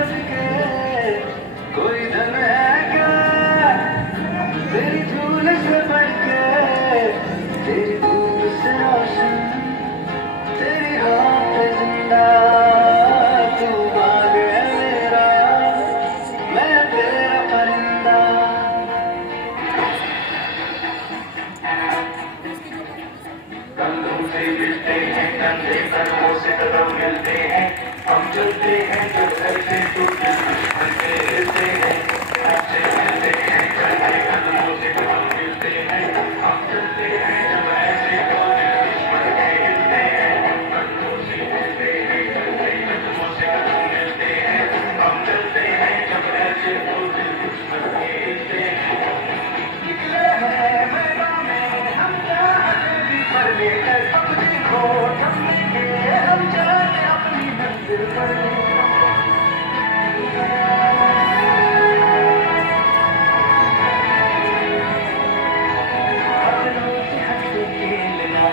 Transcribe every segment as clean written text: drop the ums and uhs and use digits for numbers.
सज के कोई धन है क्या तेरी धूल से बढ़ के, तेरी धूप से रोशन, तेरी हाथ पे जिंदा, तू बाग है मेरा, मैं तेरा परिंदा। कंधों से मिलते हैं, कंधे कदमों से कदम मिलते हैं, हम चलते हैं जब ऐसे तो दुश्मन से हिलते हैं, ऐसे मिलते हैं कंधे कदमों से कदम मिलते हैं, हम चलते हैं जब ऐसे तो दुश्मन से हिलते हैं, कंधों से मिलते हैं कंधे कदमों से कदम मिलते हैं, हम चलते हैं जब ऐसे तो दुश्मन से हिलते हैं। निकले हैं मैदान में हम चाहते भी पर लेकर अपने को थमने के, हम चलते अपनी मंजिल पर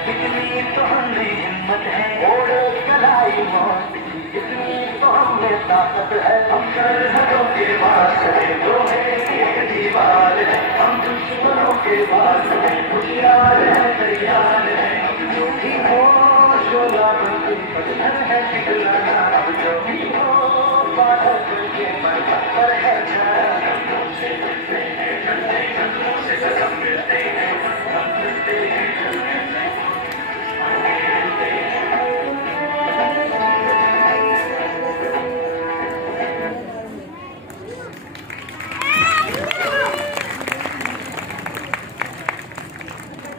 इतनी तो हमें हिम्मत है, ओढ़े कलाई मौत की इतनी तो हमें ताकत है, हम सरहदों के वास्ते लोहे की एक दीवार है, हम दुश्मनों के वास्ते होशियार है तैयार है, हम जो भी हो शोला बंदी पत्थर है पिघलाना, अब जो भी हो बादल के पर है